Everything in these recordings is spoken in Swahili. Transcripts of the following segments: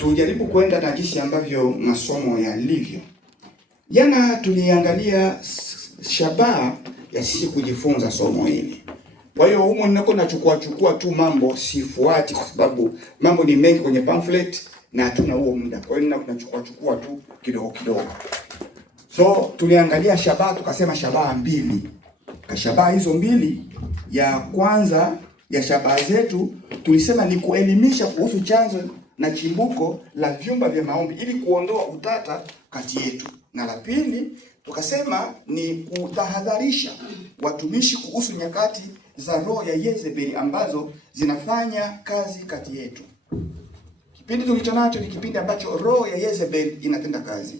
tujaribu kwenda na jinsi ambavyo masomo yalivyo. Jana tuliangalia shabaha ya sisi kujifunza somo hili. Kwa hiyo humo ninako nachukua tu mambo, sifuati kwa sababu mambo ni mengi kwenye pamphlet na hatuna huo muda. Kwa hiyo ninachukua tu kidogo. So tuliangalia shabaha, tukasema shabaha mbili. Shabaha hizo mbili, ya kwanza ya shabaha zetu tulisema ni kuelimisha kuhusu chanzo na chimbuko la vyumba vya maombi ili kuondoa utata kati yetu. Na la pili tukasema ni kutahadharisha watumishi kuhusu nyakati za roho ya Yezebeli ambazo zinafanya kazi kati yetu. Kipindi tulichonacho ni kipindi ambacho roho ya Yezebeli inatenda kazi.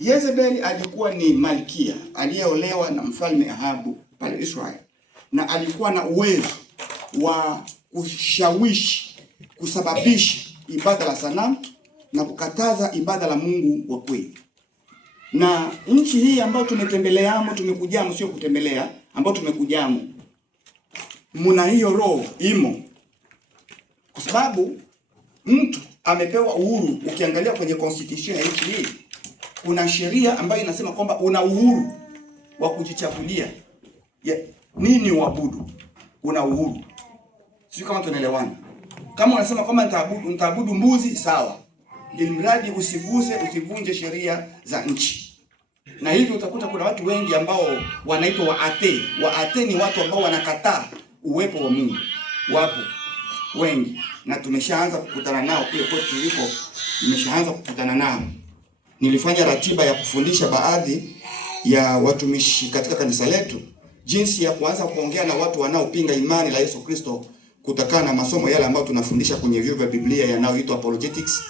Yezebeli alikuwa ni malkia aliyeolewa na mfalme Ahabu pale Israeli, na alikuwa na uwezo wa kushawishi, kusababisha ibada la sanamu na kukataza ibada la Mungu wa kweli. Na nchi hii ambayo tumetembeleamo, tumekujamo, sio kutembelea, ambayo tumekujamo, muna hiyo roho imo, kwa sababu mtu amepewa uhuru. Ukiangalia kwenye constitution ya nchi hii kuna sheria ambayo inasema kwamba una uhuru wa kujichagulia nini uabudu. Una uhuru. Sio kama tunaelewana. Kama unasema kwamba nitaabudu mbuzi, sawa, ili mradi usivunje sheria za nchi. Na hivyo utakuta kuna watu wengi ambao wanaitwa waatei. Waatei ni watu ambao wanakataa uwepo wa Mungu. Wapo wengi na tumeshaanza kukutana nao pia kwetu tuliko, nimeshaanza kukutana nao. Nilifanya ratiba ya kufundisha baadhi ya watumishi katika kanisa letu jinsi ya kuanza kuongea na watu wanaopinga imani la Yesu Kristo kutokana na masomo yale ambayo tunafundisha kwenye vyuo vya Biblia yanayoitwa apologetics.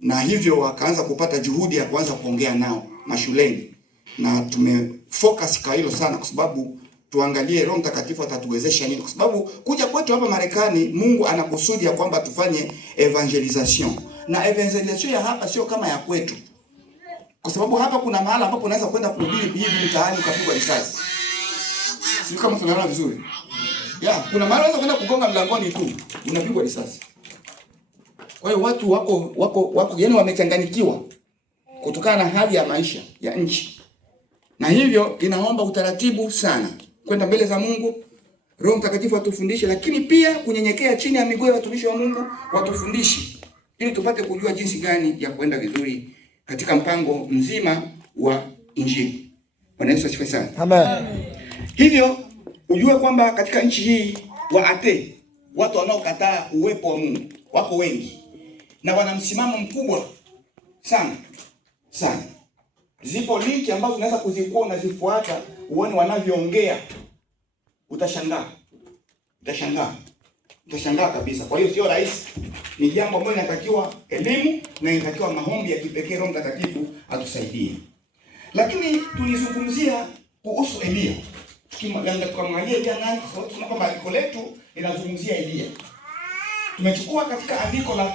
Na hivyo wakaanza kupata juhudi ya kuanza kuongea nao mashuleni. Na tumefocus kwa hilo sana kwa sababu tuangalie Roho Mtakatifu atatuwezesha nini, kwa sababu kuja kwetu hapa Marekani Mungu anakusudia kwamba tufanye evangelization. Na evangelization ya hapa sio kama ya kwetu. Kwa sababu hapa kuna mahali ambapo unaweza kwenda kuhubiri hivi mtaani ukapigwa risasi. Sio kama tunaelewana vizuri. Kuna mahali unaweza kwenda kugonga mlangoni tu unapigwa risasi. Kwa hiyo watu wako yani wamechanganyikiwa kutokana na hali ya maisha ya nchi. Na hivyo inaomba utaratibu sana kwenda mbele za Mungu, Roho Mtakatifu atufundishe, lakini pia kunyenyekea chini ya miguu ya watumishi wa Mungu watufundishi ili tupate kujua jinsi gani ya kwenda vizuri katika mpango mzima wa Injili. Bwana Yesu asifiwe sana. Amen. Hivyo ujue kwamba katika nchi hii waatei, watu wanaokataa uwepo wa Mungu, wako wengi na wana msimamo mkubwa sana. Zipo linki ambazo unaweza kuzikuwa unazifuata uone wanavyoongea. Utashangaa kabisa. Kwa hiyo sio rahisi. Ni jambo ambalo linatakiwa elimu na linatakiwa maombi ya kipekee, Roho Mtakatifu atusaidie. Lakini tulizungumzia kuhusu Elia. Tukamwangalia Elia nani, kwa sababu tunaona kwamba andiko letu linazungumzia Elia. Tumechukua katika andiko la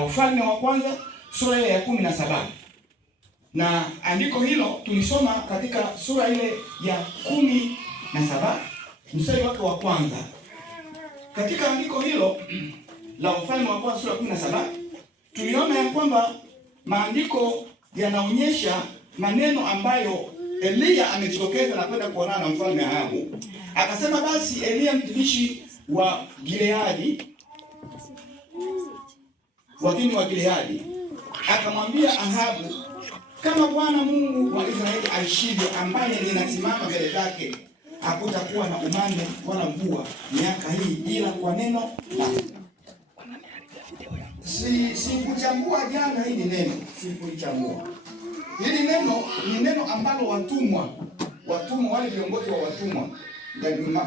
Wafalme wa kwanza sura ile ya 17. Na andiko hilo tulisoma katika sura ile ya 17 mstari wake wa kwanza. Katika andiko hilo la Wafalme wa kwanza sura 17 tuliona ya kwamba maandiko yanaonyesha maneno ambayo Elia amejitokeza na kwenda kuonana na mfalme Ahabu. Akasema basi Elia mtumishi wa Gileadi, wakini wa Gileadi, akamwambia Ahabu, kama Bwana Mungu wa Israeli aishivyo, ambaye ninasimama mbele zake, hakutakuwa na umande wala mvua miaka hii ila kwa neno lako. Sikuchambua jana hili neno, sikulichambua. Hili neno ni neno ambalo watumwa wale viongozi wa watumwa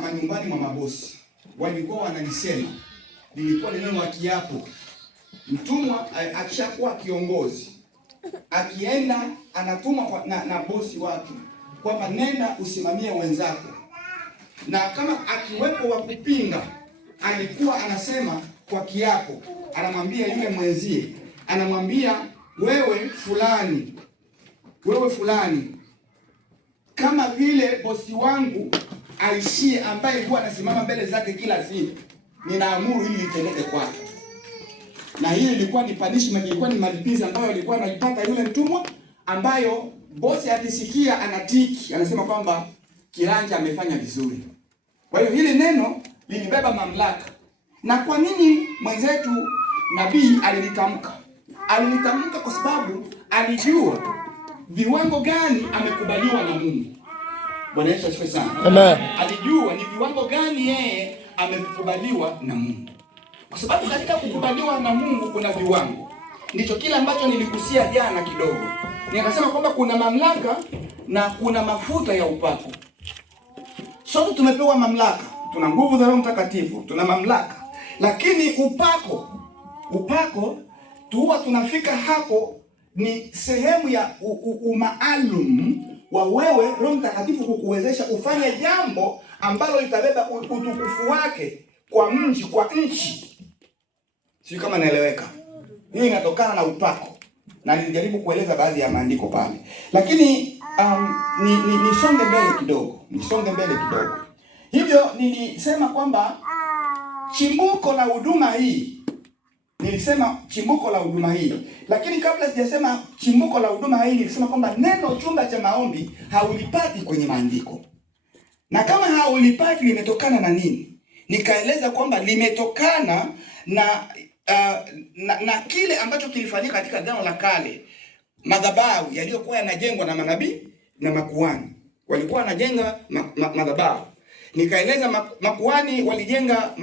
manyumbani mwa mabosi walikuwa wanalisema. Lilikuwa neno la kiapo. Mtumwa akishakuwa kiongozi, akienda anatumwa na bosi wake kwamba nenda usimamie wenzako. Na kama akiwepo wa kupinga, alikuwa anasema kwa kiapo, anamwambia yule mwenzie, anamwambia wewe fulani, kama vile bosi wangu aishie ambaye huwa anasimama mbele zake kila siku, ninaamuru hili litendeke kwake. Na hii ilikuwa ni punishment, ilikuwa ni malipizi ambayo alikuwa anaipata yule mtumwa, ambayo bosi akisikia anatiki, anasema kwamba kiranja amefanya vizuri. Kwa hiyo hili neno lilibeba mamlaka. Na kwa nini mwenzetu nabii alilitamka? Alilitamka kwa sababu alijua viwango gani amekubaliwa na Mungu. Bwana Yesu asifiwe sana. Amen. Alijua ni viwango gani yeye amekubaliwa na Mungu. Kwa sababu katika kukubaliwa na Mungu kuna viwango. Ndicho kile ambacho niligusia jana kidogo. Nikasema kwamba kuna mamlaka na kuna mafuta ya upako. Sote tumepewa mamlaka. Tuna nguvu za Roho Mtakatifu, tuna mamlaka. Lakini upako huwa tunafika hapo ni sehemu ya umaalum wa wewe Roho Mtakatifu kukuwezesha ufanye jambo ambalo litabeba utukufu wake kwa nchi. Sio kama naeleweka. Hiyo inatokana na upako. Na nilijaribu kueleza baadhi ya maandiko pale. Lakini nisonge mbele kidogo. Hivyo nilisema kwamba chimbuko la huduma hii. Lakini kabla sijasema chimbuko la huduma hii, nilisema kwamba neno chumba cha maombi haulipati kwenye maandiko. Na kama haulipati limetokana na nini? Nikaeleza kwamba limetokana na kile ambacho kilifanyika katika Agano la Kale. Madhabahu yaliyokuwa yanajengwa na manabii na makuhani. Walikuwa wanajenga madhabahu. Nikaeleza makuhani walijenga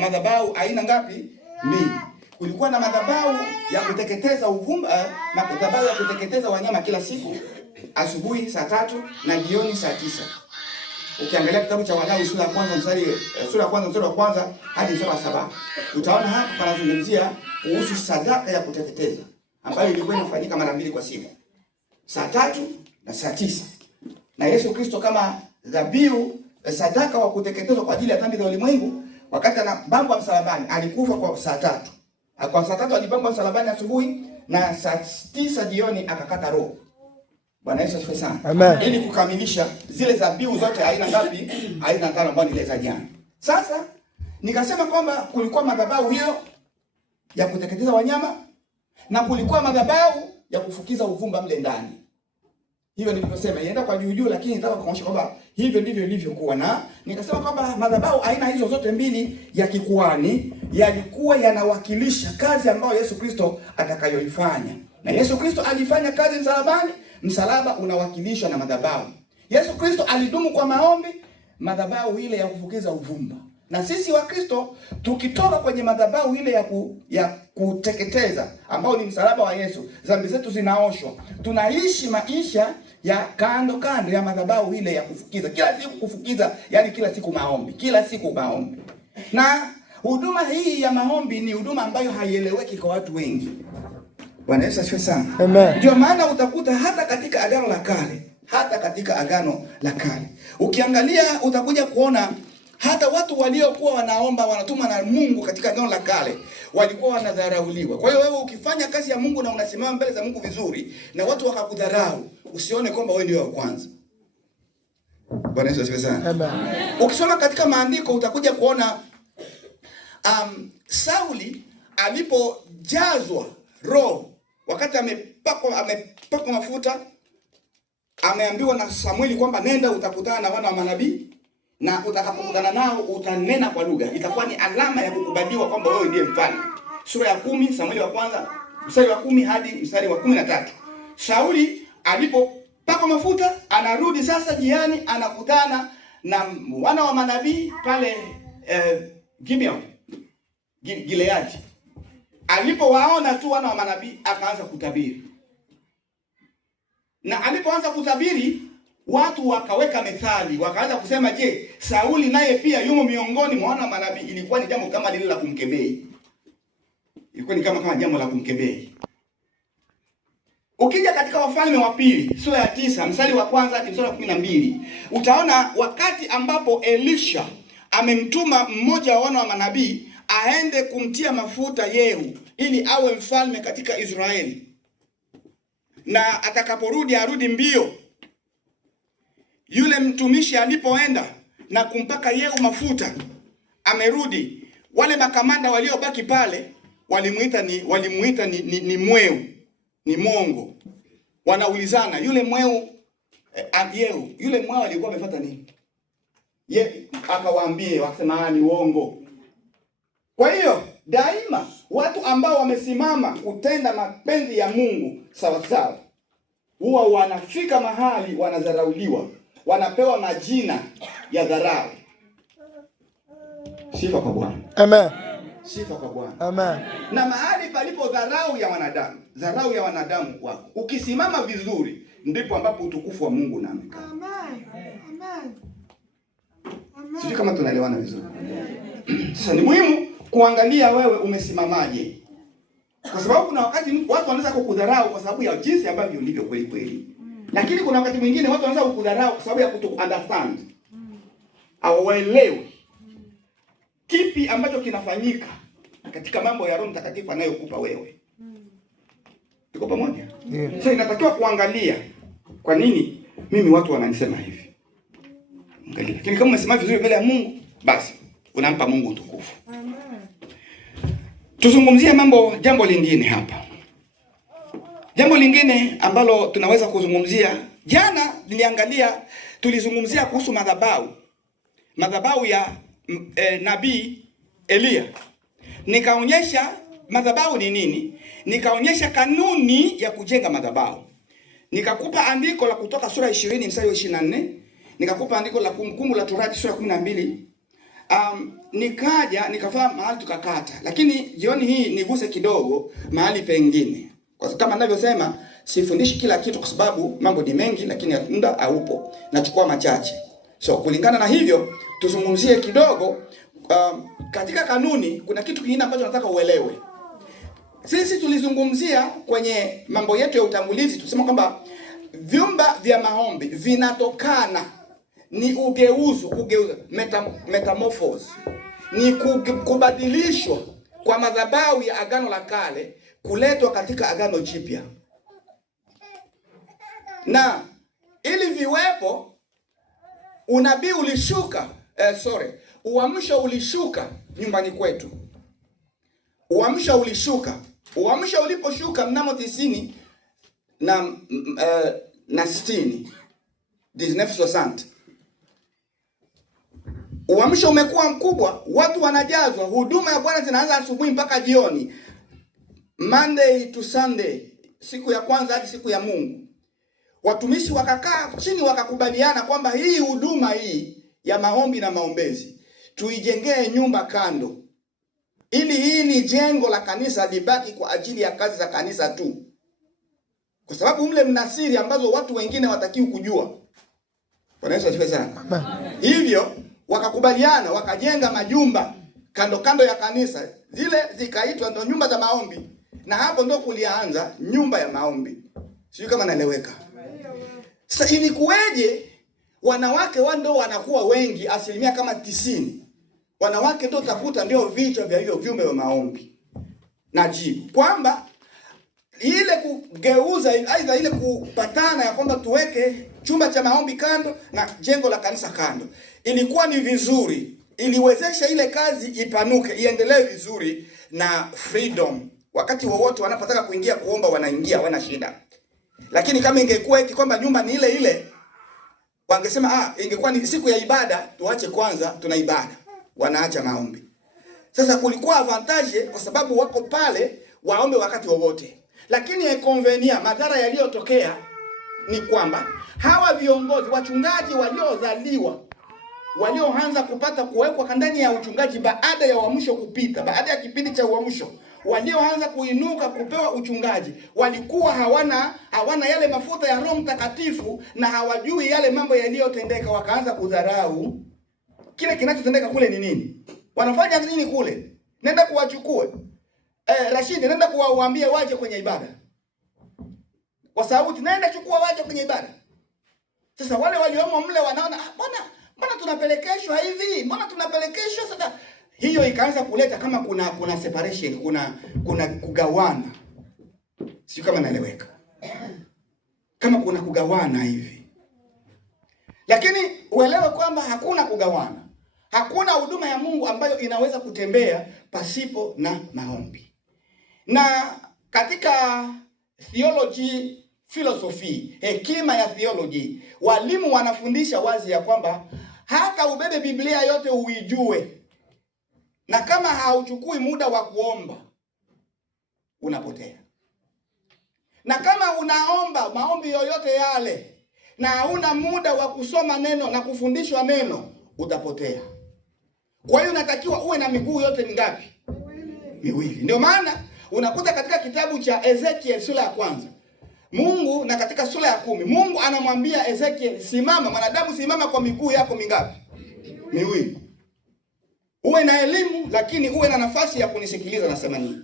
madhabahu aina ngapi? 2. Kulikuwa na madhabahu ya kuteketeza uvumba, madhabahu ya kuteketeza wanyama kila siku, asubuhi saa 3 na jioni saa 9. Ukiangalia kitabu cha Walawi sura ya kwanza mstari wa kwanza hadi sura ya 7, utaona hapa panazungumzia kuhusu sadaka ya kuteketeza ambayo ilikuwa inafanyika mara 2 kwa siku, saa 3 na saa 9. Na Yesu Kristo kama dhabihu, sadaka wa kuteketezwa kwa ajili ya dhambi za ulimwengu, wakati anabambwa msalabani alikufa kwa saa 3. Kwa saa 3 alibambwa msalabani asubuhi na saa 9 jioni akakata roho. Bwana Yesu asifiwe sana. Amen. Ili kukamilisha zile dhabihu zote aina ngapi? Aina 5 ambazo nileza jana. Sasa nikasema kwamba kulikuwa madhabahu hiyo ya kuteketeza wanyama na kulikuwa madhabahu ya kufukiza uvumba mle ndani. Hivyo nilivyosema inaenda kwa juu, lakini nataka kuonyesha kwamba hivyo ndivyo ilivyokuwa. Na nikasema kwamba madhabahu aina hizo zote mbili ya kikuhani yalikuwa yanawakilisha kazi ambayo Yesu Kristo atakayoifanya. Na Yesu Kristo alifanya kazi msalabani, msalaba unawakilishwa na madhabahu. Yesu Kristo alidumu kwa maombi, madhabahu ile ya kufukiza uvumba. Na sisi wa Kristo tukitoka kwenye madhabahu ile ya kuteketeza ambao ni msalaba wa Yesu, dhambi zetu zinaoshwa. Tunaishi maisha ya kando ya madhabahu ile ya kufukiza. Kila siku kufukiza, yani kila siku maombi. Na huduma hii ya maombi ni huduma ambayo haieleweki kwa watu wengi. Bwana Yesu asifiwe sana. Amen. Ndio maana utakuta hata katika Agano la Kale, ukiangalia utakuja kuona hata watu waliokuwa wanaomba wanatuma na Mungu katika Agano la Kale walikuwa wanadharauliwa. Kwa hiyo wewe ukifanya kazi ya Mungu na unasimama mbele za Mungu vizuri na watu wakakudharau, usione kwamba wewe ndio wa kwanza. Bwana Yesu asifiwe sana. Amen. Ukisoma katika maandiko utakuja kuona Sauli alipojazwa roho, wakati amepakwa mafuta, ameambiwa na Samueli kwamba nenda utakutana na wana wa manabii na utakapokutana nao utanena kwa lugha. Itakuwa ni alama ya kukubaliwa kwamba wewe ndiye mfalme. Sura ya 10 Samueli wa kwanza mstari wa 10 hadi mstari wa 13. Sauli alipopakwa mafuta anarudi sasa jiani, anakutana na wana wa manabii pale Gilead. Alipowaona tu wana wa manabii akaanza kutabiri. Na alipoanza kutabiri watu wakaweka methali, wakaanza kusema, je, Sauli naye pia yumo miongoni mwa wana manabii? Ilikuwa ni jambo kama lile la kumkebei. Ilikuwa ni kama jambo la kumkebei. Ukija katika Wafalme wa Pili sura ya 9 mstari wa kwanza hadi mstari wa 12, utaona wakati ambapo Elisha amemtuma mmoja wa wana wa manabii aende kumtia mafuta Yehu ili awe mfalme katika Israeli. Na atakaporudi arudi mbio. Yule mtumishi alipoenda na kumpaka Yehu mafuta, amerudi, wale makamanda waliobaki pale walimuita ni mweu, ni mongo. Wanaulizana yule mweu yule mweu alikuwa amefuata nini? Akawaambie, wakasema ni uongo. Kwa hiyo daima watu ambao wamesimama kutenda mapenzi ya Mungu sawa sawa huwa wanafika mahali wanadharauliwa, wanapewa majina ya dharau. Sifa kwa Bwana. Amen. Sifa kwa Bwana. Amen. Na mahali palipo dharau ya wanadamu wako, ukisimama vizuri ndipo ambapo utukufu wa Mungu unaonekana. Amen. Amen. Sijui kama tunaelewana vizuri. Sasa ni muhimu kuangalia wewe umesimamaje. Kwa sababu kuna wakati watu wanaweza kukudharau kwa sababu ya jinsi ambavyo ulivyo kweli kweli. Lakini kuna wakati mwingine watu wanaweza kukudharau kwa sababu ya kuto-understand. Hawaelewi kipi ambacho kinafanyika katika mambo ya Roho Mtakatifu anayokupa wewe. Tuko pamoja? Yeah. So inatakiwa kuangalia kwa nini mimi watu wananisema hivi. Angalia. Lakini kama umesema vizuri mbele ya Mungu, basi unampa Mungu utukufu. Amen. Tuzungumzie jambo lingine hapa. Jambo lingine ambalo tunaweza kuzungumzia, jana tulizungumzia kuhusu madhabahu ya nabii Elia. Nikaonyesha madhabahu ni nini, nikaonyesha kanuni ya kujenga madhabahu. Nikakupa andiko la Kutoka sura 20 mstari wa 24, nikakupa andiko la Kumbukumbu la Torati sura 12. Nikafaa mahali tukakata, lakini jioni hii niguse kidogo mahali pengine. Kwa sababu kama ninavyosema, sifundishi kila kitu kwa sababu mambo ni mengi, lakini muda haupo. Nachukua machache. So kulingana na hivyo tuzungumzie kidogo. Katika kanuni kuna kitu kingine ambacho nataka uelewe. Sisi tulizungumzia kwenye mambo yetu ya utangulizi, tusema kwamba vyumba vya maombi vinatokana ni kugeuza metamorphose, ni kubadilishwa kwa madhabahu ya Agano la Kale kuletwa katika Agano Jipya. Na ili viwepo, unabii ulishuka, uamsho ulishuka nyumbani kwetu. Uamsho uliposhuka mnamo 90 na 60. 1960. Uamsho umekuwa mkubwa, watu wanajazwa, huduma ya Bwana zinaanza asubuhi mpaka jioni. Monday to Sunday, siku ya kwanza hadi siku ya Mungu. Watumishi wakakaa chini wakakubaliana kwamba hii huduma hii ya maombi na maombezi tuijengee nyumba kando, ili hili jengo la kanisa libaki kwa ajili ya kazi za kanisa tu, kwa sababu mle mna siri ambazo watu wengine watakiwa kujua. Wanaweza sifa sana. Hivyo wakakubaliana, wakajenga majumba kando kando ya kanisa, zile zikaitwa ndio nyumba za maombi, na hapo ndio kulianza nyumba ya maombi. Sio kama naeleweka. Sasa ilikuweje wanawake ndio wanakuwa wengi, asilimia kama 90. Wanawake ndio utakuta ndio vichwa vya hiyo vyumba vya maombi. Najibu kwamba ile kugeuza, aidha ile kupatana ya kwamba tuweke chumba cha maombi kando na jengo la kanisa kando, ilikuwa ni vizuri, iliwezesha ile kazi ipanuke, iendelee vizuri na freedom. Wakati wowote wanapotaka kuingia kuomba wanaingia, wana shida. Lakini kama ingekuwa kwamba nyumba ni ile ile, wangesema ingekuwa ni siku ya ibada, tuache kwanza tuna ibada, wanaacha maombi. Sasa kulikuwa advantage kwa sababu wako pale waombe wakati wowote. Lakini ekonvenia, madhara yaliyotokea ni kwamba hawa viongozi, wachungaji waliozaliwa, walioanza kupata kuwekwa ndani ya uchungaji baada ya uamsho kupita, baada ya kipindi cha uamsho, walioanza kuinuka kupewa uchungaji, walikuwa hawana yale mafuta ya Roho Mtakatifu na hawajui yale mambo yaliyotendeka, wakaanza kudharau kile kinachotendeka kule ni nini. Wanafanya nini kule? Nenda kuwachukue. Rashid, nenda kuwaambia waje kwenye ibada. Kwa sauti, nenda chukua waje kwenye ibada. Sasa wale waliomo mle wanaona, mbona tunapelekeshwa hivi? Mbona tunapelekeshwa sasa? Hiyo ikaanza kuleta kama kuna separation, kuna kugawana. Sio kama naeleweka. Kama kuna kugawana hivi. Lakini uelewe kwamba hakuna kugawana. Hakuna huduma ya Mungu ambayo inaweza kutembea pasipo na maombi. Na katika theology philosophy, hekima ya theology, walimu wanafundisha wazi ya kwamba hata ubebe Biblia yote uijue, na kama hauchukui muda wa kuomba unapotea. Na kama unaomba maombi yoyote yale na hauna muda wa kusoma neno na kufundishwa neno, utapotea. Kwa hiyo unatakiwa uwe na miguu yote mingapi? Miwili. Ndio maana unakuta katika kitabu cha Ezekiel sura ya kwanza Mungu, na katika sura ya 10 Mungu anamwambia Ezekiel, simama mwanadamu, simama kwa miguu yako mingapi? Miwili. Uwe na elimu lakini uwe na nafasi ya kunisikiliza nasema nini.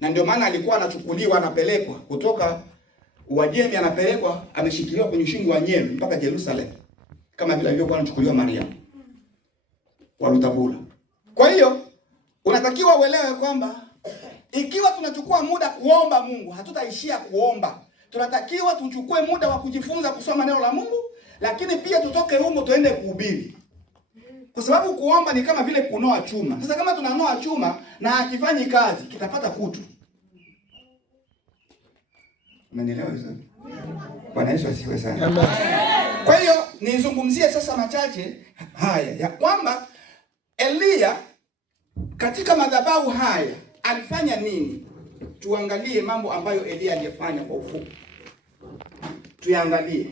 Na ndio maana alikuwa anachukuliwa, anapelekwa kutoka Uajemi, anapelekwa ameshikiliwa kwenye shingo wa nyemi mpaka Jerusalem, kama vile alivyokuwa anachukuliwa Mariamu wa Lutabula. Kwa hiyo unatakiwa uelewe kwamba ikiwa tunachukua muda kuomba Mungu, hatutaishia kuomba. Tunatakiwa tuchukue muda wa kujifunza kusoma neno la Mungu, lakini pia tutoke humo tuende kuhubiri. Kwa sababu kuomba ni kama vile kunoa chuma. Sasa kama tunanoa chuma na hakifanyi kazi, kitapata kutu. Unanielewa vizuri? Bwana Yesu asifiwe sana. Amen. Kwa hiyo nizungumzie sasa machache haya ya kwamba Elia katika madhabahu haya alifanya nini? Tuangalie mambo ambayo Elia aliyafanya kwa ufupi. Tuangalie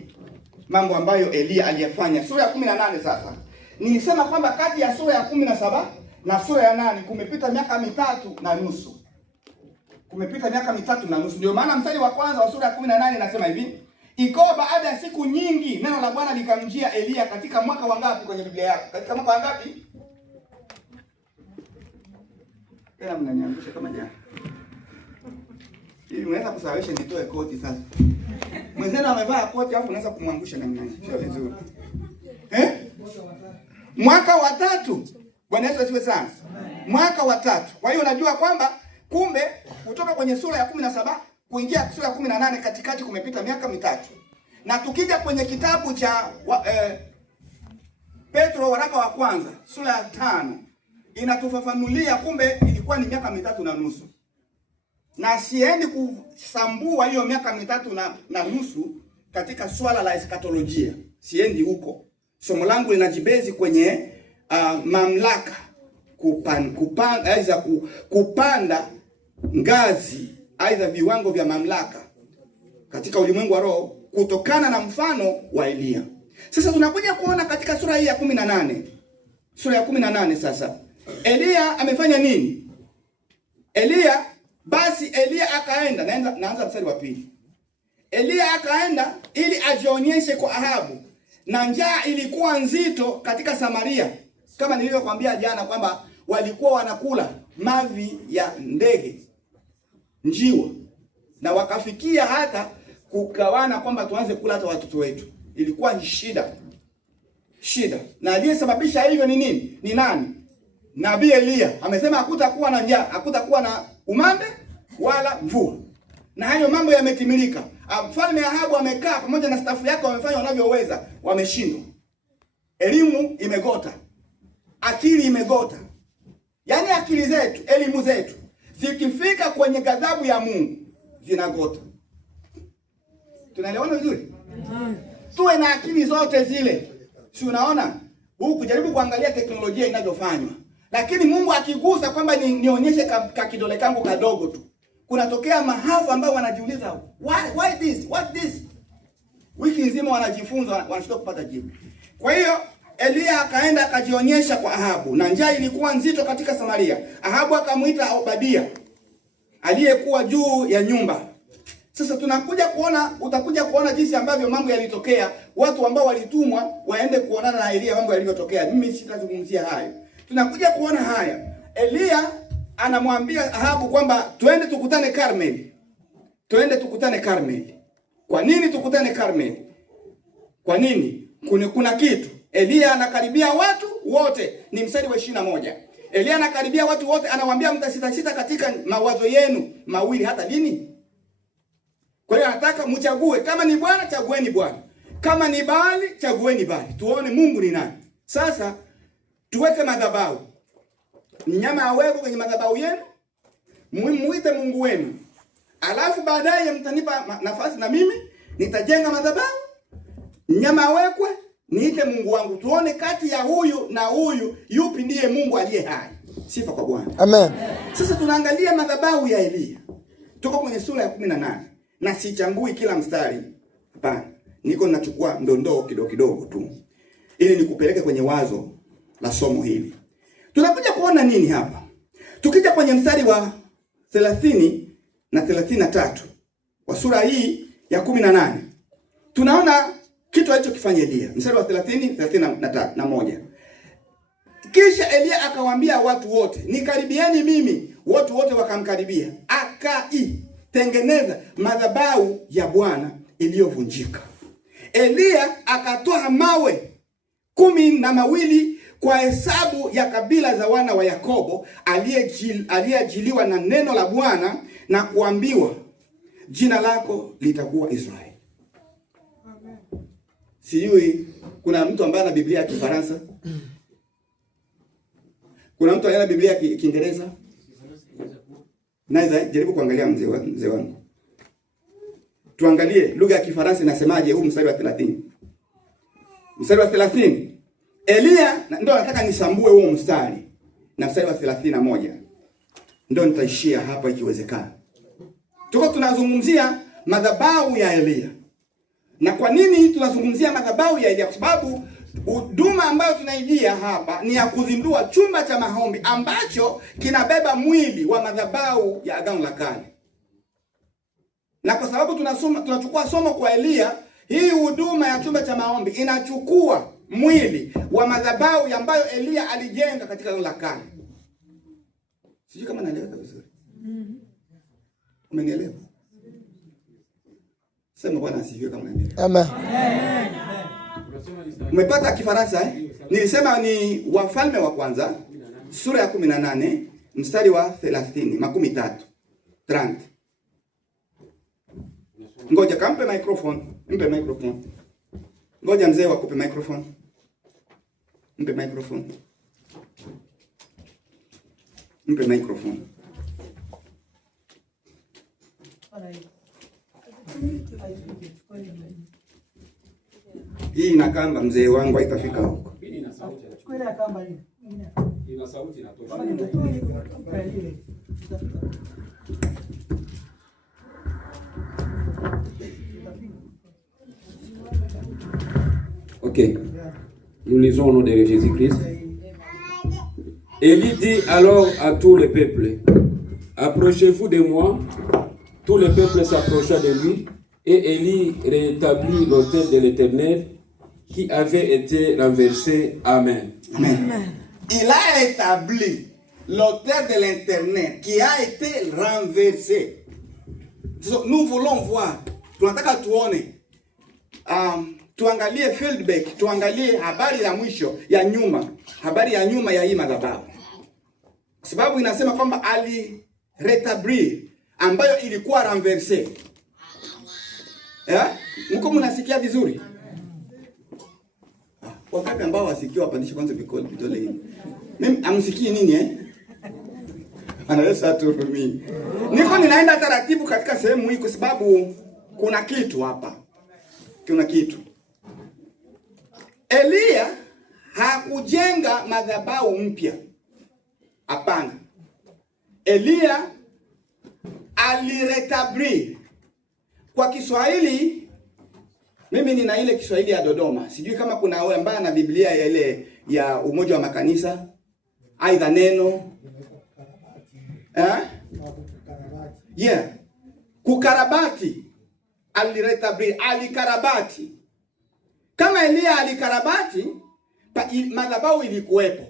mambo ambayo Elia aliyafanya. Sura ya 18 sasa. Nilisema kwamba kati ya sura ya 17 na sura ya 8 kumepita miaka 3.5. Kumepita miaka 3.5. Ndio maana mstari wa kwanza wa sura ya 18 inasema hivi: ikawa baada ya siku nyingi neno la Bwana likamjia Elia katika mwaka wa ngapi kwenye Biblia yako? Katika mwaka wa ngapi? Tena mnaniangusha kama jana. Ili unaweza kusababisha nitoe koti sasa. Mwenzenu amevaa koti alafu unaweza kumwangusha namna hiyo. Sio vizuri. Mwaka wa 3. Bwana Yesu asifiwe sana. Mwaka wa 3. Kwa hiyo unajua kwamba kumbe kutoka kwenye sura ya 17 kuingia sura ya 18 katikati kumepita miaka 3. Na tukija kwenye kitabu cha Petro waraka wa kwanza sura ya 5 inatufafanulia kumbe ilikuwa ni miaka 3.5. Na siendi kusambua hiyo miaka 3.5 katika swala la eskatolojia. Siendi huko. Somo langu linajibezi kwenye mamlaka, kupanda ngazi aidha viwango vya mamlaka katika ulimwengu wa roho kutokana na mfano wa Elia. Sasa tunakuja kuona katika sura hii ya 18. Sura ya 18 sasa. Elia amefanya nini? Elia akaenda, naanza mstari wa 2. Elia akaenda ili ajionyeshe kwa Ahabu. Na njaa ilikuwa nzito katika Samaria. Kama nilivyokuambia jana kwamba walikuwa wanakula mavi ya ndege, njiwa. Na wakafikia hata kugawana kwamba tuanze kula hata watoto wetu. Ilikuwa ni shida. Na aliyesababisha hivyo ni nini? Ni nani? Nabii Elia. Amesema hakutakuwa na njaa, hakutakuwa na umande wala mvua. Na hayo mambo yametimilika. Mfalme Ahabu amekaa pamoja na stafu yake, wamefanya wanavyoweza, wameshindwa. Elimu imegota. Akili imegota. Yaani akili zetu, elimu zetu zikifika kwenye ghadhabu ya Mungu zinagota. Tunaelewana vizuri? Tuwe na akili zote zile. Si unaona? Huku kujaribu kuangalia teknolojia inavyofanywa. Lakini Mungu akigusa kwamba nionyeshe kidole kangu kadogo tu, kunatokea mahafa ambao wanajiuliza why this, what this. Wiki nzima wanajifunza, wanashindwa kupata jibu. Kwa hiyo Elia akaenda akajionyesha kwa Ahabu, na njaa ilikuwa nzito katika Samaria. Ahabu akamuita Obadia aliyekuwa juu ya nyumba. Sasa utakuja kuona jinsi ambavyo mambo yalitokea, watu ambao walitumwa waende kuonana na Elia, mambo yalivyotokea. Mimi sitazungumzia hayo. Tunakuja kuona haya. Elia anamwambia Ahabu kwamba twende tukutane Karmeli. Kwa nini tukutane Karmeli? Kwa nini? Kuna kitu. Elia anakaribia watu wote, ni mstari wa 21. Elia anakaribia watu wote, anawaambia mtasita katika mawazo yenu mawili hata lini? Kwa hiyo anataka mchague, kama ni Bwana chagueni Bwana, kama ni Baali chagueni Baali. Tuone Mungu ni nani. Sasa tuweke madhabahu. Mnyama aweko kwenye madhabahu yenu, muite Mungu wenu. Alafu baadaye mtanipa nafasi na mimi nitajenga madhabahu, mnyama awekwe, niite Mungu wangu. Tuone kati ya huyu na huyu yupi ndiye Mungu aliye hai. Sifa kwa Bwana. Amen. Sasa tunaangalia madhabahu ya Elia. Tuko kwenye sura ya 18 na sichambui kila mstari. Hapana. Niko nachukua ndondoo kidogo kidogo tu ili nikupeleke kwenye wazo la somo hili. Tunakuja kuona nini hapa? Tukija kwenye mstari wa 30 na 33 wa sura hii ya 18. Tunaona kitu alichokifanya Elia. Mstari wa 30, 31. Kisha Elia akawaambia watu wote, nikaribieni mimi. Watu wote wakamkaribia. Tengeneza madhabahu ya Bwana iliyovunjika. Elia akatoa mawe 12 kwa hesabu ya kabila za wana wa Yakobo aliyejiliwa na neno la Bwana na kuambiwa, jina lako litakuwa Israeli. Amen. Sijui kuna mtu ambaye ana Biblia ya Kifaransa? Kuna mtu ana Biblia ya Kiingereza? Naweza jaribu kuangalia mzee wangu. Tuangalie lugha ya Kifaransa inasemaje huu mstari wa 30. Mstari wa 30. Elia ndio nataka nisambue huo mstari. Na mstari wa 31. Ndio nitaishia hapa ikiwezekana. Tuko tunazungumzia madhabahu ya Elia. Na kwa nini tunazungumzia madhabahu ya Elia? Kwa sababu huduma ambayo tunaidia hapa ni ya kuzindua chumba cha maombi ambacho kinabeba mwili wa madhabahu ya Agano la Kale. Na kwa sababu tunachukua somo kwa Elia, hii huduma ya chumba cha maombi inachukua mwili wa madhabahu ambayo Elia alijenga katika Agano la Kale. Sijui kama naeleweka vizuri. Umenielewa? Sema Bwana asifiwe kama naelewa. Amen. Umepata Kifaransa eh? Nilisema ni Wafalme wa kwanza sura ya 18 mstari wa 30. Ngoja kampe microphone. Mpe microphone. Ngoja mzee wakupe microphone. Mpe microphone. Mpe microphone. Hii ina kamba mzee wangu haitafika huko. Ina sauti ina kamba hii. Ina sauti inatosha. Ok. Nous lisons au nom de Jésus-Christ. Élie dit alors à tout le peuple, approchez-vous de moi. Tout le peuple s'approcha de lui et Élie rétablit l'autel de l'Éternel qui avait été renversé. Amen. Amen. Il a établi l'autel de l'Éternel qui a été renversé. Nous voulons voir. Tunataka tuone. Tuangalie Feedback, tuangalie habari ya mwisho ya nyuma, habari ya nyuma ya hii madhabahu. Sababu inasema kwamba ali retablir ambayo ilikuwa renversé. Mko mnasikia vizuri? Wakati ambao wasikio wapandishe kwanza vidole hivi. Mimi amsikii nini Anaweza tuhurumie. Niko ninaenda taratibu katika sehemu hii kwa sababu kuna kitu hapa. Kuna kitu. Elia hakujenga madhabahu mpya. Hapana. Elia aliretablir. Kwa Kiswahili, mimi nina ile Kiswahili ya Dodoma. Sijui kama kuna wale ambao na Biblia ya ile ya Umoja wa Makanisa, aidha neno yeah. Kukarabati. Aliretablir, alikarabati. Kama Elia alikarabati, madhabahu ilikuwepo.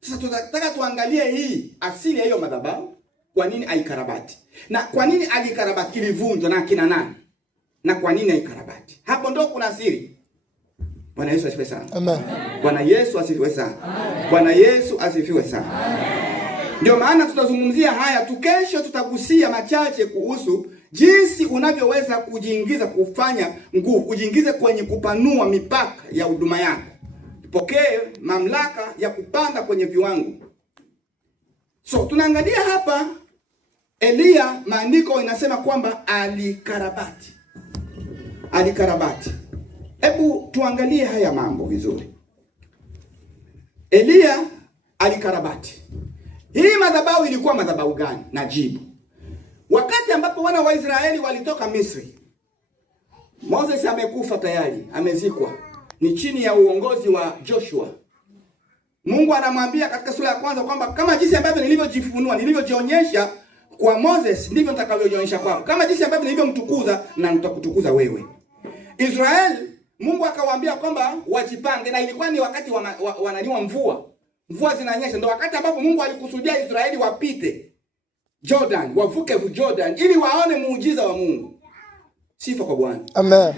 Sasa tunataka tuangalie hii asili ya hiyo madhabahu. Kwa nini aikarabati? Na kwa nini alikarabati? Ilivunjwa na kina nani? Na kwa nini aikarabati? Hapo ndo kuna siri. Bwana Yesu asifiwe sana. Amen. Bwana Yesu asifiwe sana. Bwana Yesu asifiwe sana. Ndio maana tutazungumzia haya tu. Kesho tutagusia machache kuhusu jinsi unavyoweza kujiingiza kufanya nguvu, ujiingize kwenye kupanua mipaka ya huduma yako. Pokee mamlaka ya kupanda kwenye viwango. So tunaangalia hapa Elia, maandiko inasema kwamba alikarabati. Alikarabati. Hebu tuangalie haya mambo vizuri. Elia alikarabati. Hii madhabahu ilikuwa madhabahu gani? Najibu. Wakati ambapo wana wa Israeli walitoka Misri, Moses amekufa tayari, amezikwa. Ni chini ya uongozi wa Joshua. Mungu anamwambia katika sura ya kwanza kwamba kama jinsi ambavyo nilivyojifunua, nilivyojionyesha kwa Moses, ndivyo nitakavyojionyesha kwako. Kama jinsi ambavyo nilivyomtukuza, na nitakutukuza wewe. Israeli, Mungu akawaambia kwamba wajipange, na ilikuwa ni wakati wananiwa mvua. Mvua zinanyesha, ndio wakati ambapo Mungu alikusudia Israeli wapite Jordan, wavuke Jordan ili waone muujiza wa Mungu. Sifa kwa Bwana. Amen.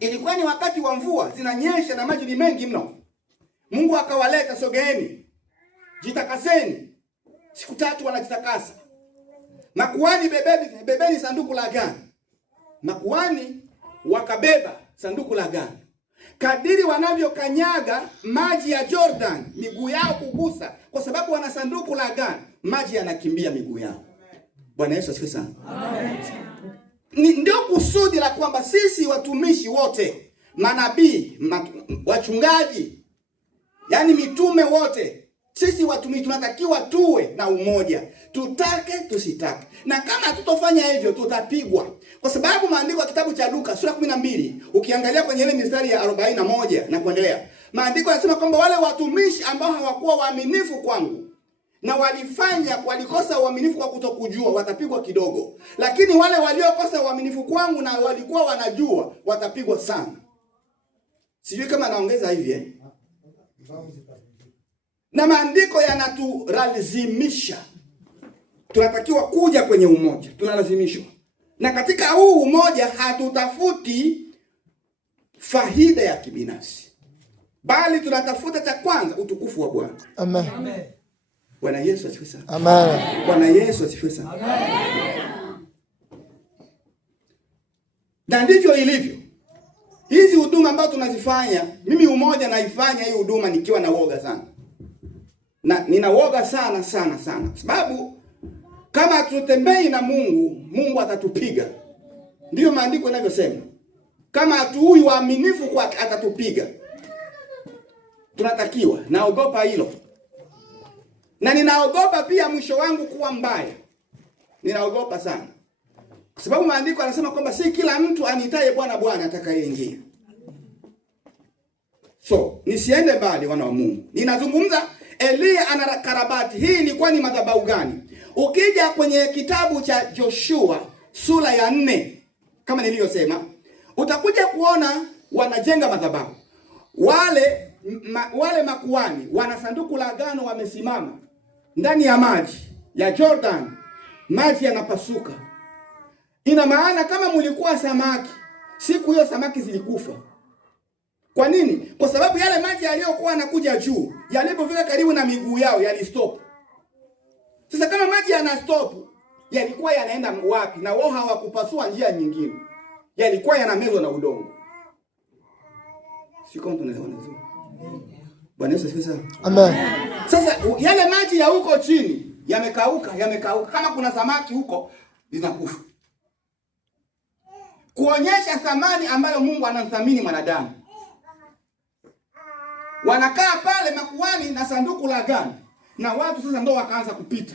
Ilikuwa ni wakati wa mvua zinanyesha na maji ni mengi mno. Mungu akawaleta, sogeeni, jitakaseni. Siku 3 wanajitakasa. Makuhani, bebeni sanduku la agano. Makuhani wakabeba sanduku la agano. Kadiri wanavyokanyaga maji ya Jordan, miguu yao kugusa, kwa sababu wana sanduku la agano, maji yanakimbia miguu yao. Bwana Yesu asifiwe sana. Amen. Ndio kusudi la kwamba sisi watumishi wote, manabii, wachungaji, yani mitume wote, sisi watumishi tunatakiwa tuwe na umoja, tutake tusitake. Na kama hatutofanya hivyo tutapigwa. Kwa sababu maandiko ya kitabu cha Luka sura 12, ukiangalia kwenye ile mistari ya 41 na kuendelea, maandiko yanasema kwamba wale watumishi ambao hawakuwa waaminifu kwangu na walikosa uaminifu kwa kutokujua, watapigwa kidogo. Lakini wale waliokosa uaminifu kwangu na walikuwa wanajua, watapigwa sana. Sijui kama naongeza hivi Na maandiko yanatulazimisha, tunatakiwa kuja kwenye umoja, tunalazimishwa. Na katika huu umoja hatutafuti faida ya kibinafsi, bali tunatafuta cha kwanza utukufu wa Bwana. Amen. Amen. Bwana Yesu asifiwe sana. Amen. Bwana Yesu asifiwe sana. Amen. Na ndivyo ilivyo. Hizi huduma ambazo tunazifanya, mimi umoja naifanya hii huduma nikiwa na woga sana. Na nina woga sana. Sababu kama tutembei na Mungu, Mungu atatupiga. Ndiyo maandiko yanavyosema. Kama hatuui waaminifu kwake, atatupiga. Tunatakiwa, naogopa hilo. Na ninaogopa pia mwisho wangu kuwa mbaya. Ninaogopa sana. Kwa sababu maandiko yanasema kwamba si kila mtu anitaye Bwana Bwana atakayeingia. So, nisiende mbali wana wa Mungu. Ninazungumza Elia anakarabati. Hii ilikuwa ni madhabahu gani? Ukija kwenye kitabu cha Joshua sura ya 4, kama niliyosema, utakuja kuona wanajenga madhabahu. Wale makuhani wana sanduku la agano, wamesimama ndani ya maji ya Jordan. Maji yanapasuka. Ina maana kama mulikuwa samaki, siku hiyo samaki zilikufa. Kwa nini? Kwa sababu yale maji yaliyokuwa yanakuja juu, yalipofika karibu na miguu yao yalistop. Sasa kama maji yana stop, yalikuwa yanaenda wapi? Na wao hawakupasua njia nyingine. Yalikuwa yanamezwa na udongo. Siko tunaelewana vizuri. Bwana Yesu asifiwe sana. Amen. Sasa yale maji ya huko chini yamekauka. Kama kuna samaki huko zinakufa. Kuonyesha thamani ambayo Mungu anamthamini mwanadamu. Wanakaa pale makuhani na sanduku la agano, na watu sasa ndio wakaanza kupita.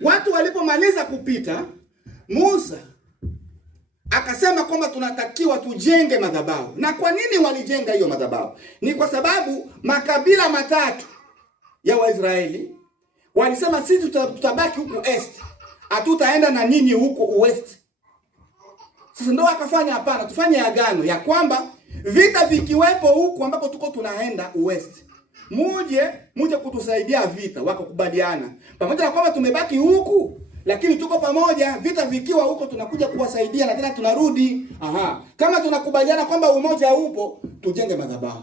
Watu walipomaliza kupita, Musa akasema kwamba tunatakiwa tujenge madhabahu. Na kwa nini walijenga hiyo madhabahu? Ni kwa sababu makabila matatu ya Waisraeli walisema sisi tutabaki huku east, hatutaenda na ninyi huko west. Sasa ndio akafanya hapana, tufanye agano ya kwamba vita vikiwepo huku ambako tuko tunaenda west, muje kutusaidia vita. Wakakubaliana. Pamoja na kwamba tumebaki huku, lakini tuko pamoja, vita vikiwa huko tunakuja kuwasaidia na tena tunarudi. Kama tunakubaliana kwamba umoja upo, tujenge madhabahu.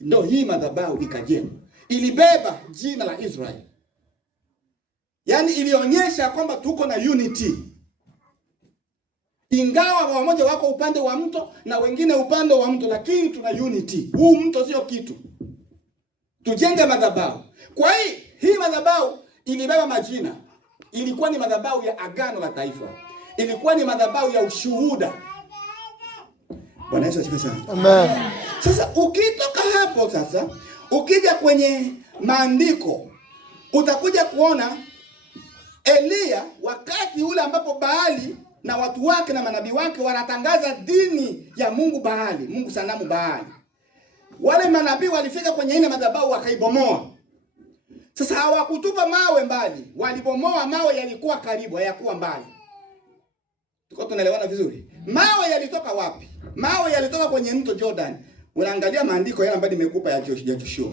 Ndio hii madhabahu ikajengwa. Ilibeba jina la Israeli. Yaani ilionyesha kwamba tuko na unity. Ingawa wamoja wako upande wa mto na wengine upande wa mto, lakini tuna unity. Huu mto sio kitu. Tujenge madhabahu. Kwa hii madhabahu ilibeba majina. ilikuwa ni madhabahu ya agano la taifa, ilikuwa ni madhabahu ya ushuhuda. Bwana Yesu asifiwe sana. Amen. Sasa ukitoka hapo sasa, ukija kwenye maandiko, utakuja kuona Elia wakati ule ambapo Baali na watu wake na manabii wake wanatangaza dini ya Mungu Baali, Mungu sanamu Baali. Wale manabii walifika kwenye ile madhabahu wakaibomoa. Sasa hawakutupa mawe mbali, walibomoa mawe yalikuwa karibu, hayakuwa mbali. Tuko tunaelewana vizuri? Mawe yalitoka wapi? Mawe yalitoka kwenye mto Jordan. Unaangalia maandiko yale ambayo nimekupa ya Joshua.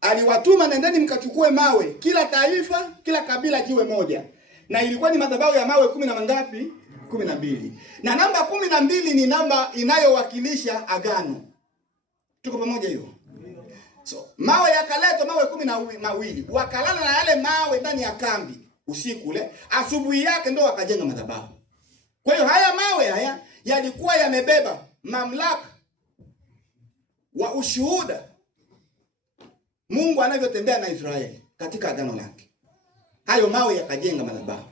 Aliwatuma, nendeni mkachukue mawe, kila taifa, kila kabila jiwe moja. Na ilikuwa ni madhabahu ya mawe 10 na mangapi? 12. Na namba 12 ni namba inayowakilisha agano. Tuko pamoja hiyo? So, mawe yakaletwa, mawe 12. Wakalala na yale mawe ndani ya kambi usiku ule, asubuhi yake ndio wakajenga madhabahu. Kwa hiyo haya mawe haya yalikuwa yamebeba mamlaka wa ushuhuda Mungu anavyotembea na Israeli katika agano lake. Hayo mawe yakajenga madhabahu.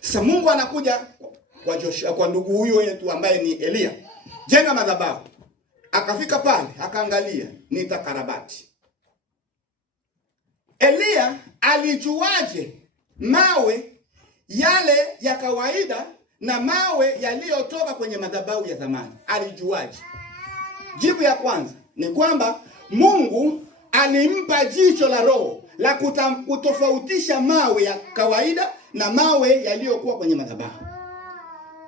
Sasa Mungu anakuja kwa Joshua, kwa ndugu huyo wetu ambaye ni Elia, jenga madhabahu. Akafika pale, akaangalia, nitakarabati. Elia alijuaje mawe yale ya kawaida na mawe yaliyotoka kwenye madhabahu ya zamani? Alijuaje? Jibu ya kwanza ni kwamba Mungu alimpa jicho la roho la kutofautisha mawe ya kawaida na mawe yaliyokuwa kwenye madhabahu.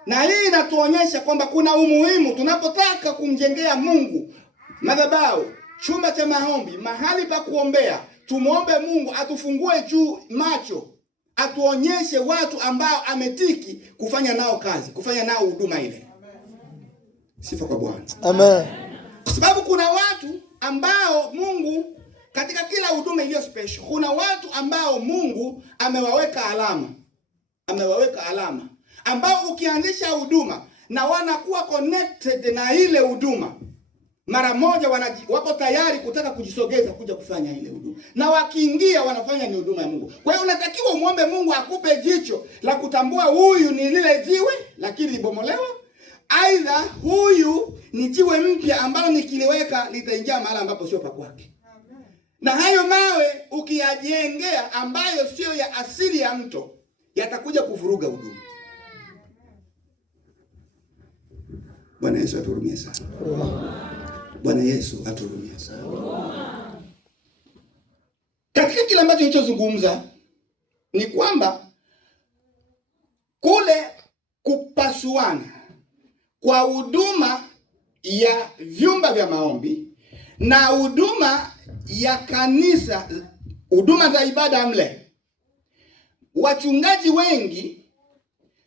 Na hii inatuonyesha kwamba kuna umuhimu tunapotaka kumjengea Mungu madhabahu, chumba cha maombi, mahali pa kuombea, tumuombe Mungu atufungue juu macho, atuonyeshe watu ambao ametiki kufanya nao kazi, kufanya nao huduma ile. Sifa kwa Bwana. Amen. Kwa sababu kuna watu ambao Mungu katika kila huduma iliyo special, kuna watu ambao Mungu amewaweka alama. Amewaweka alama ambao ukianzisha huduma na wanakuwa connected na ile huduma, mara moja wako tayari kutaka kujisogeza kuja kufanya ile huduma. Na wakiingia wanafanya ni huduma ya Mungu. Kwa hiyo unatakiwa umwombe Mungu akupe jicho la kutambua huyu ni lile jiwe lakini libomolewa, aidha huyu ni jiwe mpya ambalo nikiliweka litaingia mahali ambapo sio pa kwake. Na hayo mawe ukiyajengea ambayo sio ya asili ya mto, yatakuja kuvuruga huduma. Bwana Yesu atuhurumie sana. Bwana Yesu atuhurumie sana. Katika kile ambacho nilichozungumza ni kwamba kule kupasuana kwa huduma ya vyumba vya maombi na huduma ya kanisa, huduma za ibada mle, wachungaji wengi,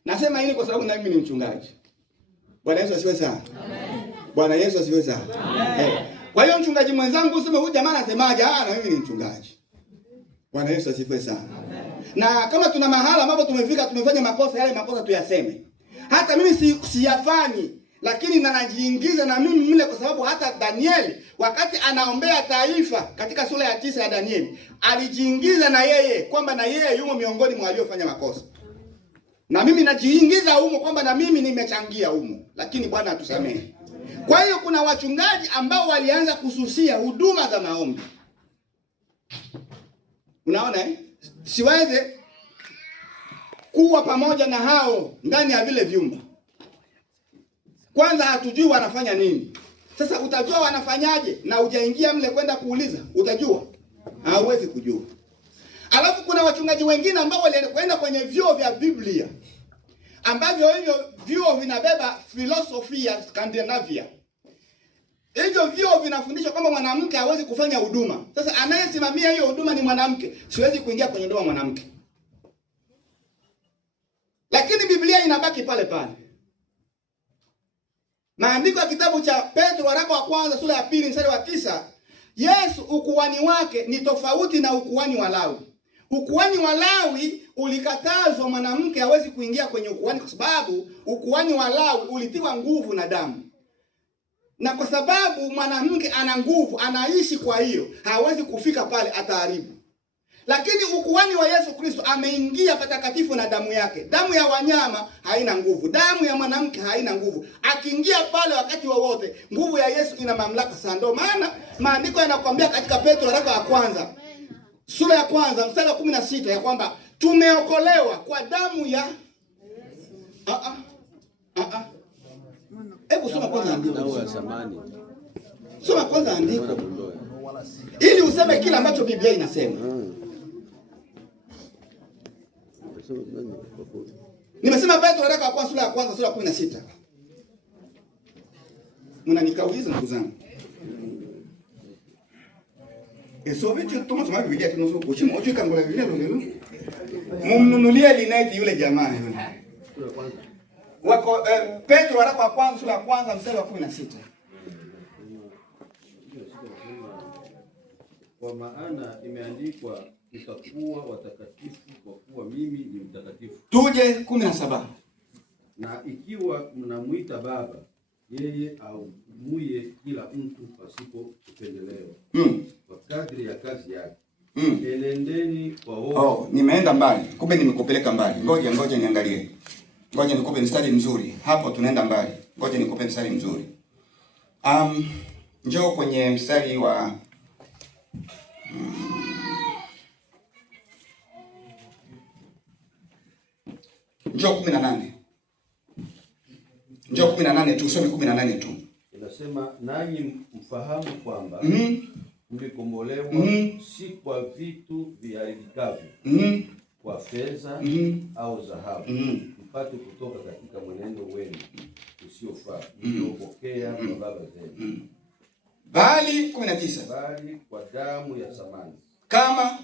nasema hili kwa sababu na mimi ni mchungaji. Bwana Yesu asifiwe sana. Amen. Bwana Yesu asifiwe sana. Amen. Kwa hiyo mchungaji mwenzangu useme huyu jamaa anasemaje? Na mimi ni mchungaji. Bwana Yesu asifiwe sana. Amen. Na kama tuna mahala ambapo tumefika tumefanya makosa, yale makosa tuyaseme. Hata mimi siyafanyi, lakini najiingiza na mimi mle, kwa sababu hata Danieli wakati anaombea taifa katika sura ya 9 ya Danieli alijiingiza na yeye kwamba na yeye yumo miongoni mwa waliofanya makosa. Na mimi najiingiza humo kwamba na mimi nimechangia humo, lakini Bwana atusamehe. Kwa hiyo kuna wachungaji ambao walianza kususia huduma za maombi. Unaona siweze kuwa pamoja na hao ndani ya vile vyumba. Kwanza hatujui wanafanya nini. Sasa utajua wanafanyaje na hujaingia mle kwenda kuuliza? Utajua? Hauwezi kujua. Alafu kuna wachungaji wengine ambao walienda kwenye vyuo vya Biblia, ambavyo hivyo vyuo vinabeba filosofia Scandinavia. Hivyo vyuo vinafundisha kwamba mwanamke hawezi kufanya huduma. Sasa anayesimamia hiyo huduma ni mwanamke. Siwezi kuingia kwenye ndoa mwanamke. Lakini Biblia inabaki pale pale. Maandiko ya kitabu cha Petro waraka wa kwanza sura ya 2 mstari wa 9, Yesu ukuhani wake ni tofauti na ukuhani wa Lawi. Ukuhani wa Lawi ulikatazwa, mwanamke hawezi kuingia kwenye ukuhani kwa sababu ukuhani wa Lawi ulitiwa nguvu na damu. Na kwa sababu mwanamke ana nguvu, anaishi, kwa hiyo hawezi kufika pale, ataharibu. Lakini ukuhani wa Yesu Kristo ameingia patakatifu na damu yake. Damu ya wanyama haina nguvu, damu ya mwanamke haina nguvu. Akiingia pale wakati wowote, nguvu ya Yesu ina mamlaka sana. Ndio maana maandiko yanakwambia katika Petro waraka wa kwanza sura ya kwanza mstari wa 16 ya kwamba tumeokolewa kwa damu ya Hebu soma kwanza andiko. Soma kwanza andiko ili useme kila ambacho Biblia inasema. Nimesema Petro waraka wa kwanza sura ya 16. Mnanikauliza ndugu zangu. Esobecho tuma soma Biblia tunusu kuchimo ocho kangola Biblia lolo. Mumnunulie lineti yule jamaa yule. Wako Petro waraka wa kwanza sura ya kwanza mstari wa 16. Kwa maana imeandikwa, mtakuwa watakatifu kwa kuwa mimi ni mtakatifu. Tuje 17. Na ikiwa mnamuita Baba, yeye aumuye kila mtu pasipo upendeleo, kwa kadri ya kazi yake. Enendeni kwa wote. Nimeenda mbali. Kumbe nimekupeleka mbali. Ngoja niangalie. Ngoja nikupe mstari mzuri. Hapo tunaenda mbali. Ngoja nikupe mstari mzuri. Njoo kwenye mstari wa Njoo 18. Njoo 18 tu, usome 18 tu. Inasema nanyi mfahamu kwamba mlikombolewa si kwa vitu viharibikavyo, kwa fedha au dhahabu, mpate kutoka katika mwenendo wenu usiofaa mliopokea kwa baba zenu, bali 19, bali kwa damu ya thamani kama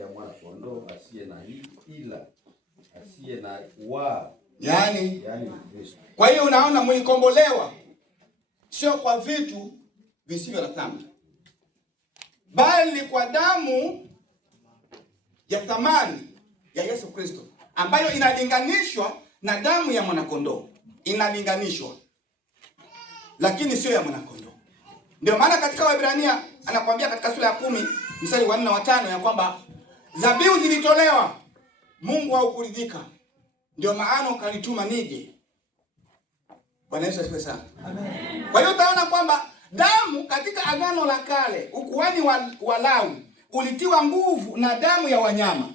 ya mwana kondoo asiye na ila asiye na wa, yani Kristo. Kwa hiyo unaona mlikombolewa sio kwa vitu visivyo na thamani, bali kwa damu ya thamani ya Yesu Kristo, ambayo inalinganishwa na damu ya mwanakondoo. Inalinganishwa, lakini sio ya mwanakondoo. Ndio maana katika Waebrania anakuambia katika sura ya 10 mstari wa 4 na 5 ya kwamba dhabihu zilitolewa, Mungu haukuridhika, ndio maana ukalituma nije. Bwana Yesu asifiwe sana. Amen. Kwa hiyo utaona kwamba damu katika Agano la Kale, ukuhani wa Lawi ulitiwa nguvu na damu ya wanyama.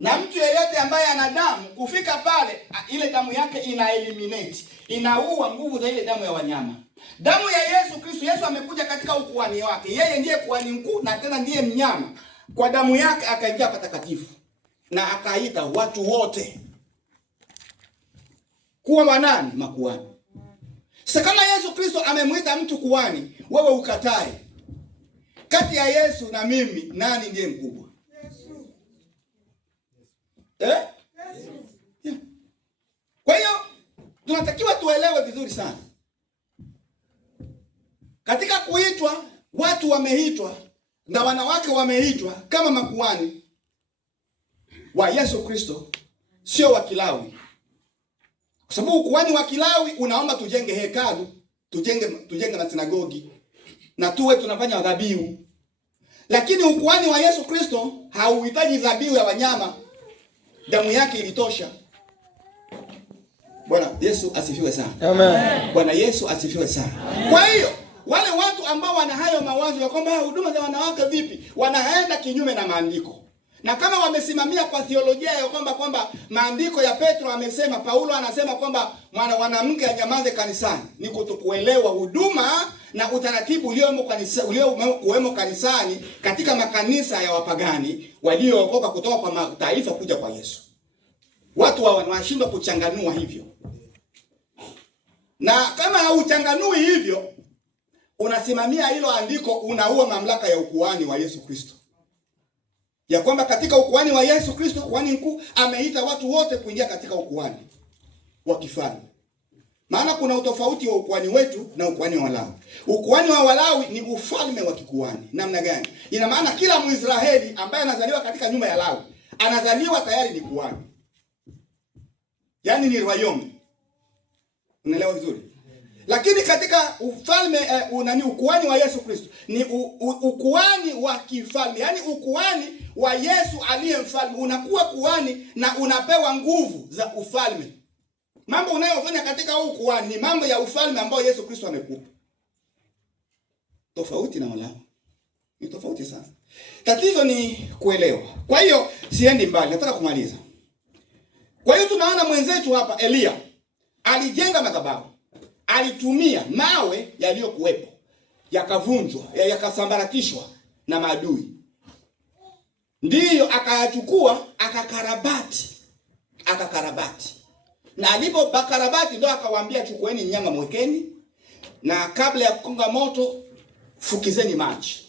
Na mtu yeyote ambaye ana damu kufika pale, ile damu yake ina eliminate, inaua nguvu za ile damu ya wanyama. Damu ya Yesu Kristo, Yesu amekuja katika ukuhani wake. Yeye ndiye kuhani mkuu na tena ndiye mnyama. Kwa damu yake akaingia patakatifu na akaita watu wote kuwa wanani? Makuhani. Sasa kama Yesu Kristo amemuita mtu kuhani, wewe ukatae, kati ya Yesu na mimi nani ndiye mkubwa? Yesu. Yesu. Yeah. Kwa hiyo tunatakiwa tuelewe vizuri sana. Katika kuitwa, watu wameitwa na wanawake wameitwa kama makuhani wa Yesu Kristo, sio wa Kilawi. Kwa sababu ukuhani wa Kilawi unaomba tujenge hekalu, tujenge masinagogi na tuwe tunafanya dhabihu. Lakini ukuhani wa Yesu Kristo hauhitaji dhabihu ya wanyama. Damu yake ilitosha. Bwana Yesu asifiwe sana. Amen. Bwana Yesu asifiwe sana. Kwa hiyo wale watu ambao wana hayo mawazo ya kwamba huduma za wanawake vipi, wanaenda kinyume na maandiko. Na kama wamesimamia kwa theolojia ya kwamba maandiko ya Petro amesema, Paulo anasema kwamba mwanamke anyamaze kanisani, ni kutokuelewa huduma na utaratibu uliokuwemo kanisani katika makanisa ya wapagani waliookoka kutoka kwa mataifa kuja kwa Yesu. Watu wanashindwa kuchanganua hivyo. Na kama hauchanganui hivyo, unasimamia hilo andiko, unaua mamlaka ya ukuhani wa Yesu Kristo. Ya kwamba katika ukuhani wa Yesu Kristo, kuhani mkuu ameita watu wote kuingia katika ukuhani wa kifalme. Maana kuna utofauti wa ukuhani wetu na ukuhani wa Walawi. Ukuhani wa Walawi ni ufalme wa kikuhani. Namna gani? Ina maana kila Mwisraeli ambaye anazaliwa katika nyumba ya Lawi, anazaliwa tayari ni kuhani. Yaani ni royaume. Unaelewa vizuri? Lakini katika ufalme ukuhani wa Yesu Kristo ni ukuhani wa kifalme, yaani ukuhani wa Yesu aliye mfalme. Unakuwa kuhani na unapewa nguvu za ufalme. Mambo unayofanya katika huu ukuhani ni mambo ya ufalme ambao Yesu Kristo amekupa. Tofauti na wala. Ni tofauti sana. Tatizo ni kuelewa. Kwa hiyo siendi mbali, nataka kumaliza. Kwa hiyo tunaona mwenzetu hapa Elia alijenga madhabahu. Alitumia mawe yaliyokuwepo, yakavunjwa, yakasambaratishwa na maadui. Ndiyo akayachukua, akakarabati. Na alipokarabati ndio akawaambia chukueni nyama mwekeni, na kabla ya kukonga moto fukizeni maji.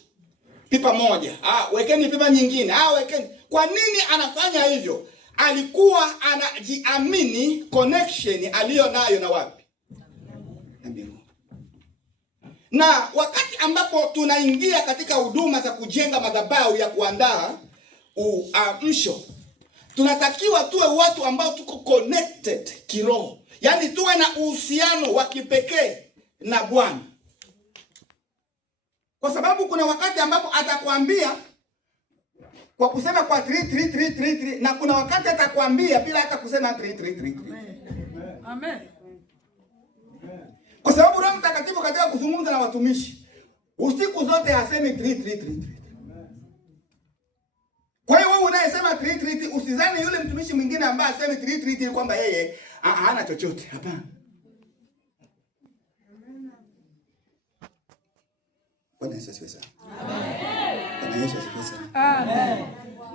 Pipa moja, wekeni pipa nyingine, wekeni. Kwa nini anafanya hivyo? Alikuwa anajiamini connection aliyo nayo na wapi? Na mbinguni. Na wakati ambapo tunaingia katika huduma za kujenga madhabahu ya kuandaa uamsho, tunatakiwa tuwe watu ambao tuko connected kiroho. Yaani tuwe na uhusiano wa kipekee na Bwana. Kwa sababu kuna wakati ambapo atakwambia kwa kusema kwa 3 na kuna wakati atakwambia bila hata kusema 3. Amen. Kwa sababu Roho Mtakatifu katika kuzungumza na watumishi usiku zote hasemi 3. Kwa hiyo wewe unayesema 3 usizani yule mtumishi mwingine ambaye asemi 3 kwamba yeye hana chochote. Hapana. Bwana Yesu asifiwe sana. Amen. Bwana Yesu asifiwe sana. Amen.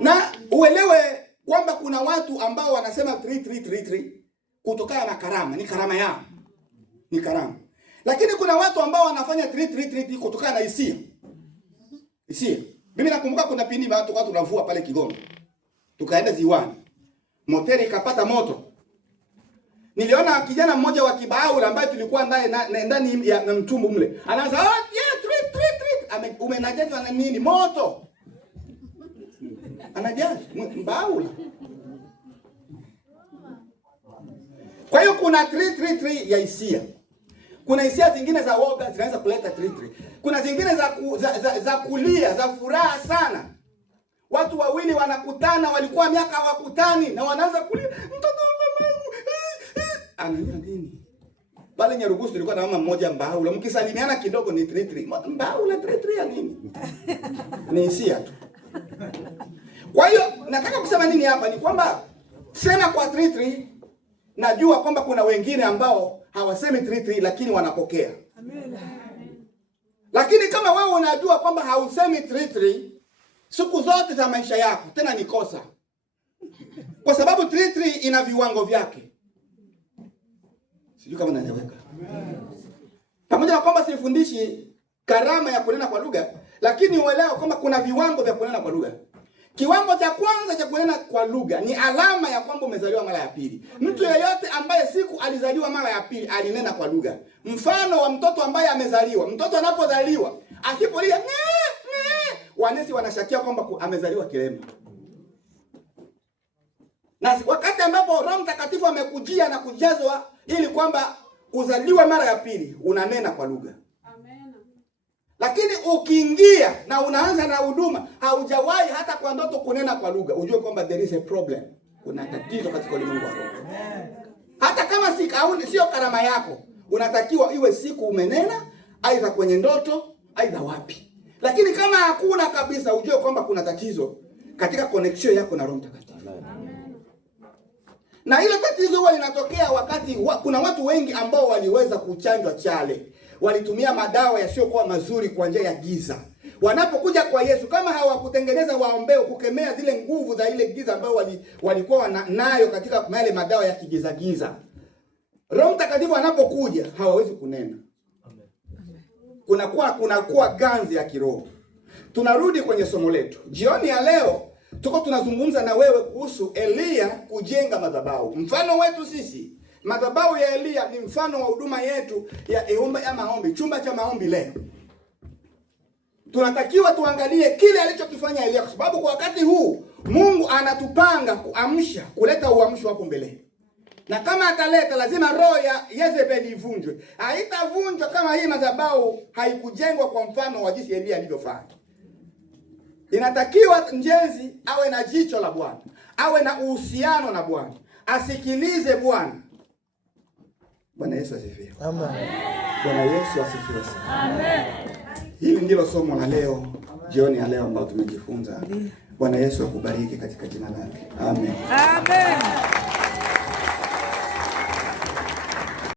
Na uelewe kwamba kuna watu ambao wanasema 3 kutokana na karama, ni karama yao. Ni karama. Lakini kuna watu ambao wanafanya 3 kutokana na hisia. Hisia. Mimi nakumbuka kuna pindi watu tunavua pale Kigoma. Tukaenda ziwani. Moteri ikapata moto. Niliona kijana mmoja wa Kibaula ambaye tulikuwa ndani ya mtumbu mle. Anaanza, yeah, 3. Umenajazwa na nini? Moto. Anajaza Mbaula. Kwa hiyo kuna 3 ya hisia. Kuna hisia zingine za woga zinaweza kuleta 3. Kuna zingine za kulia, za furaha sana. Watu wawili wanakutana, walikuwa miaka hawakutani na wanaanza kulia, mtoto wa mamangu. Analia nini? Pale Nyarugusu tulikuwa na mama mmoja Mbaula. Mkisalimiana kidogo ni 3. Mbaula 3 ya nini? Ni hisia tu. Kwa hiyo nataka kusema nini hapa ni kwamba sema kwa 3. Najua kwamba kuna wengine ambao hawasemi 3 lakini wanapokea. Amen. Lakini kama wewe unajua kwamba hausemi 3 siku zote za maisha yako, tena ni kosa. Kwa sababu 3 ina viwango vyake. Sijui kama naeleweka. Pamoja na kwamba sifundishi karama ya kunena kwa lugha, lakini uelewe kwamba kuna viwango vya kunena kwa lugha. Kiwango cha kwanza cha kunena kwa lugha ni alama ya kwamba umezaliwa mara ya pili. Mtu yeyote ambaye siku alizaliwa mara ya pili alinena kwa lugha. Mfano wa mtoto ambaye amezaliwa. Mtoto anapozaliwa, asipolia wanesi wanashakia kwamba amezaliwa kilema. Na wakati ambapo Roho Mtakatifu amekujia na kujazwa ili kwamba uzaliwe mara ya pili, unanena kwa lugha. Amen. Lakini ukiingia na unaanza na huduma, haujawahi hata kwa ndoto kunena kwa lugha, ujue kwamba there is a problem. Kuna tatizo katika ulimwengu wa roho. Hata kama sio karama yako, unatakiwa iwe siku umenena, aidha kwenye ndoto, aidha wapi. Lakini kama hakuna kabisa, ujue kwamba kuna tatizo katika connection yako na Roho Mtakatifu. Na hilo tatizo huwa linatokea wakati kuna watu wengi ambao waliweza kuchanjwa chale. Walitumia madawa yasiyokuwa mazuri kwa njia ya giza. Wanapokuja kwa Yesu, kama hawakutengeneza waombeo kukemea zile nguvu za ile giza ambayo walikuwa nayo katika yale madawa ya kigiza, Roho Mtakatifu anapokuja hawawezi kunena. Kunakuwa ganzi ya kiroho. Tunarudi kwenye somo letu. Jioni ya leo tuko tunazungumza na wewe kuhusu Elia kujenga madhabahu. Mfano wetu sisi, madhabahu ya Elia ni mfano wa huduma yetu ya maombi, chumba cha maombi leo. Tunatakiwa tuangalie kile alichokifanya Elia, kwa sababu kwa wakati huu Mungu anatupanga kuamsha, kuleta uamsho hapo mbele. Na kama ataleta, lazima roho ya Yezebeli ivunjwe. Haitavunjwa kama hii madhabahu haikujengwa kwa mfano wa jinsi Elia alivyofanya. Inatakiwa njenzi awe na jicho la Bwana, awe na uhusiano na Bwana, asikilize Bwana. Bwana Yesu asifiwe. Amen. Bwana Yesu asifiwe sana. Amen. Hili ndilo somo la leo, jioni ya leo ambao tumejifunza. Bwana Yesu akubariki katika jina lake. Amen. Amen.